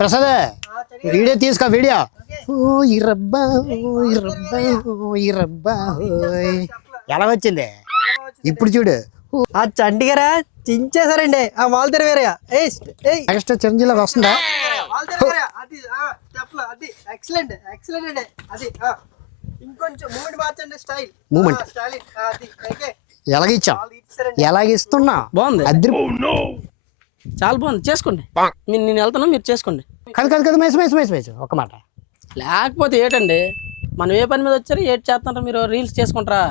Prasad video తీసుకో video. ఓ ఈ రబ్బా ఓ ఈ రబ్బా ఓ ఈ రబ్బా ఓయ్. ఎలా వచ్చింది? ఇప్పుడు చూడు. ఆ చంటిగారా చించేశారండి. ఆ వాల్ తెరవేరయ్యా నెక్స్ట్ చిరంజీవిలోకి వస్తుందా? వాల్ తెరవేరయ్యా అది ఆ స్టెప్లు అది. ఎక్సలెంట్ ఎక్సలెంట్ అండి. అది ఆ. ఇంకొంచెం మూమెంట్ మార్చండి స్టైల్. ఎలాగిచ్చాం ఎలాగిస్తున్నా బాగుంది. అద్దరి చాలా బాగుంది. చేసుకోండి. నేను నేను వెళ్తాను మీరు చేసుకోండి. కాదు కాదు కాదు మేసు మేసు మేసు మేసు. ఒక మాట. లేకపోతే ఏటండి? మనం ఏ పని మీద వచ్చారో ఏటి చేస్తుంటారు మీరు రీల్స్ చేసుకుంటారా?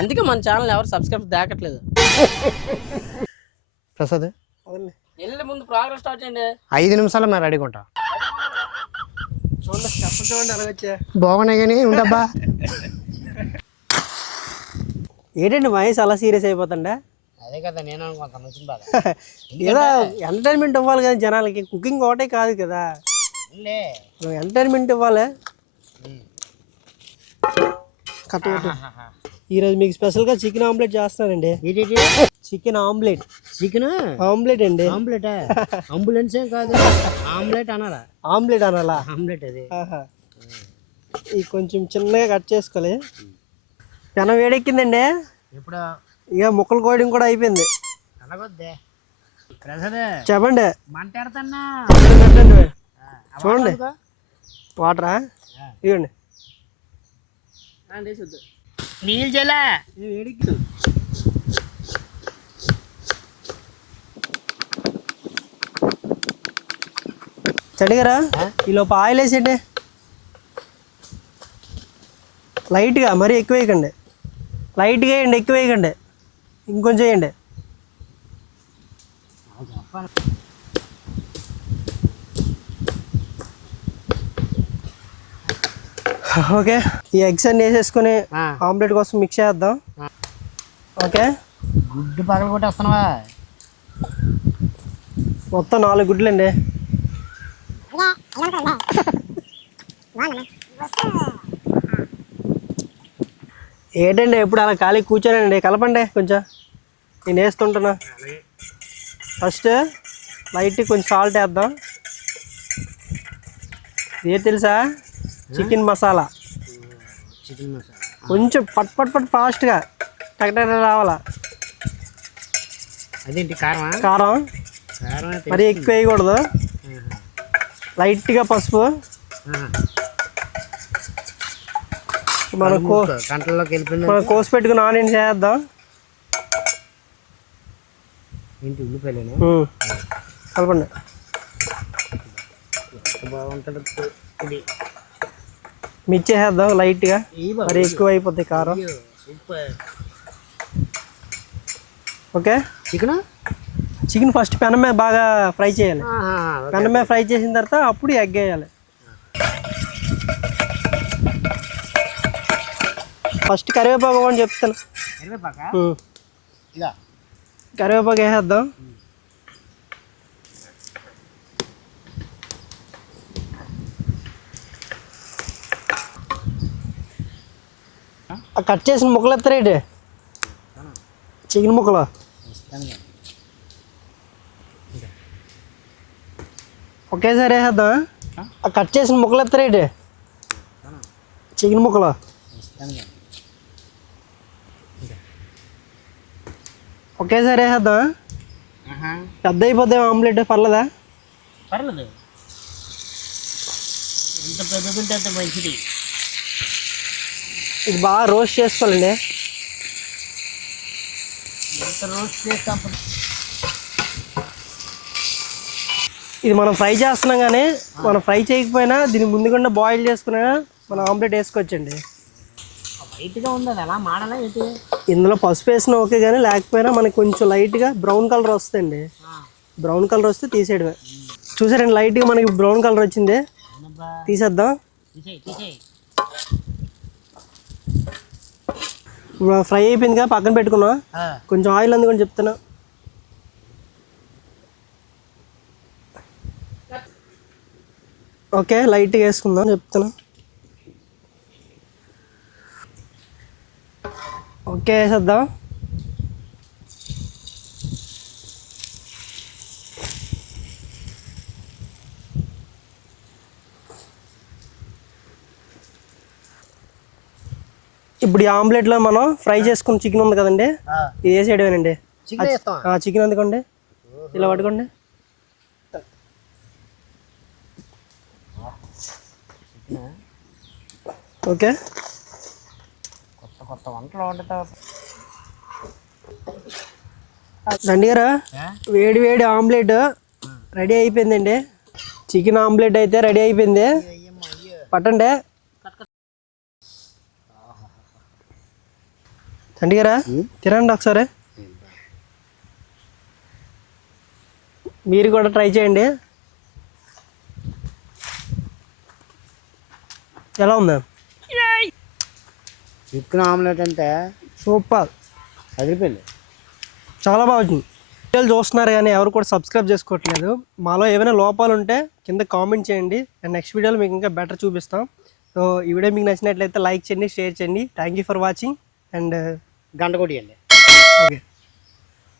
అందుకే మన ఛానల్ ఎవరు సబ్స్క్రైబ్ దాకట్లేదు ప్రసాద్. వెళ్ళే ముందు ప్రోగ్రామ్ స్టార్ట్ చేయండి. ఐదు నిమిషాలు మేము రెడీగా ఉంటాం. బాగున్నాయి కానీ ఉండబ్బా ఏంటండి మహేష్ అలా సీరియస్ అయిపోతుండే అదే కదా నేను అనుకుంటాను ఎంటర్టైన్మెంట్ ఇవ్వాలి కదా జనాలకి. కుకింగ్ ఒకటే కాదు కదా. ఎంటర్టైన్మెంట్ ఇవ్వాలి. కట్ట. ఈరోజు మీకు స్పెషల్గా చికెన్ ఆమ్లెట్ చేస్తున్నానండి. Chicken omelette. చికెన్? ఆమ్లెట్ అండి. ఆమ్లెట్? అంబులెన్స్ ఏం కాదు. ఆమ్లెట్ అనాలా? ఆమ్లెట్ అనాలా? ఆమ్లెట్ అది. ఇది కొంచెం చిన్నగా కట్ చేసుకోవాలి పెనం వేడెక్కిందండి. ఇప్పుడు ఇక ముక్కలు కోయడం కూడా అయిపోయింది. అలాగొద్దే చెప్పండి. మంట ఎడతన్నా. చూడండి. వాటరా ఇవ్వండి. నీళ్ళు చెల్లె చడిగారా ఈ లోపు ఆయిల్ వేసేయండి. లైట్గా మరీ ఎక్కువ వేయకండి. లైట్గా వేయండి ఎక్కువ వేయకండి. ఇంకొంచెం వేయండి ఓకే ఈ ఎగ్స్ అన్ని వేసేసుకొని. ఆమ్లెట్ కోసం మిక్స్ చేద్దాం. ఓకే. గుడ్డు పగల కొట్టేస్తున్నావా? మొత్తం నాలుగు గుడ్లు అండి ఏంటండి ఎప్పుడు అలా ఖాళీ కూర్చోనండి? కలపండి కొంచెం. నేను వేస్తుంటున్నా. ఫస్ట్ లైట్ కొంచెం సాల్ట్ వేద్దాం. ఏ తెలుసా? చికెన్ మసాలా. చికెన్ మసాలా. కొంచెం పట్ పట్ పట్ ఫాస్ట్గా టక్ రావాలా? అదేంటి కారం. కారం మరీ ఎక్కువ వేయకూడదు. లైట్గా పసుపు. మనం కో గంటల్లోకి వెళ్ళిపోయింది మనం కోసి పెట్టుకుని ఆనియన్స్ వేద్దాం ఏంటి ఉల్లిపాయలేను. కలపండి. బాగుంటుంది ఇది. మిర్చి వేద్దాం లైట్గా. మరి ఎక్కువ అయిపోద్ది కారం. ఓకే? చికెన్? చికెన్ ఫస్ట్ పెనం మీద బాగా ఫ్రై చేయాలి. పెనం మీద ఫ్రై చేసిన తర్వాత అప్పుడు ఎగ్ వేయాలి. ఫస్ట్ కరివేపాకు అని చెప్తాను. కరివేపాక? వేసేద్దాం. ఆ కట్ చేసిన ముక్కలు ఎత్తారేంటి చికెన్ ముక్కలు? ఒకేసారి వేసేద్దాం. ఆ? కట్ చేసిన ముక్కలు ఎత్తారేంటి చికెన్ ముక్కలు? ఒకేసారి వేసేద్దాం పెద్ద అయిపోద్ది ఆమ్లెట్ పర్లేదా? పర్లేదు. ఎంత పెద్దది ఉంటే అంత మంచిది. ఇది బాగా రోస్ట్ చేసుకోవాలండి. ఎంత రోస్ట్ చేస్తాం ఇది మనం ఫ్రై చేస్తున్నాం కానీ మనం ఫ్రై చేయకపోయినా దీన్ని ముందుకుండా బాయిల్ చేసుకున్నా మనం ఆమ్లెట్ వేసుకోవచ్చండి. ఎలా మాడాలా ఏంటి? ఇందులో పసుపు వేసినా ఓకే కానీ లేకపోయినా మనకి కొంచెం లైట్గా బ్రౌన్ కలర్ వస్తుందండి బ్రౌన్ కలర్ వస్తే తీసేయడమే. చూసారండి లైట్గా మనకి బ్రౌన్ కలర్ వచ్చింది. తీసేద్దాం. ఇప్పుడు ఫ్రై అయిపోయింది కదా పక్కన పెట్టుకున్నాం. కొంచెం ఆయిల్ అందుకని చెప్తున్నా. ఓకే లైట్గా వేసుకుందాం చెప్తున్నా. ఓకే వేసేద్దాం ఇప్పుడు ఈ ఆమ్లెట్లో మనం ఫ్రై చేసుకున్న చికెన్ ఉంది కదండి? ఇది వేసేయడమేనండి చికెన్ ఎందుకండి? ఇలా పట్టుకోండి. ఓకే. కొత్త వంటలు వండుతావు రండి గారు వేడి వేడి ఆమ్లెట్ రెడీ అయిపోయిందండి. చికెన్ ఆమ్లెట్ అయితే రెడీ అయిపోయింది. పట్టండి. రండి గారా తినండి ఒకసారి. మీరు కూడా ట్రై చేయండి. ఎలా ఉందా? చికెన్ ఆమ్లెట్ అంటే సూపర్. అదిరిపోయింది. చాలా బాగా వచ్చింది. వీడియోలు చూస్తున్నారు కానీ ఎవరు కూడా సబ్స్క్రైబ్ చేసుకోవట్లేదు. మాలో ఏమైనా లోపాలు ఉంటే కింద కామెంట్ చేయండి. అండ్ నెక్స్ట్ వీడియోలో మీకు ఇంకా బెటర్ చూపిస్తాం. సో ఈ వీడియో మీకు నచ్చినట్లయితే లైక్ చేయండి షేర్ చేయండి. Thank you for watching and గంట కొట్టియండి. ఓకే.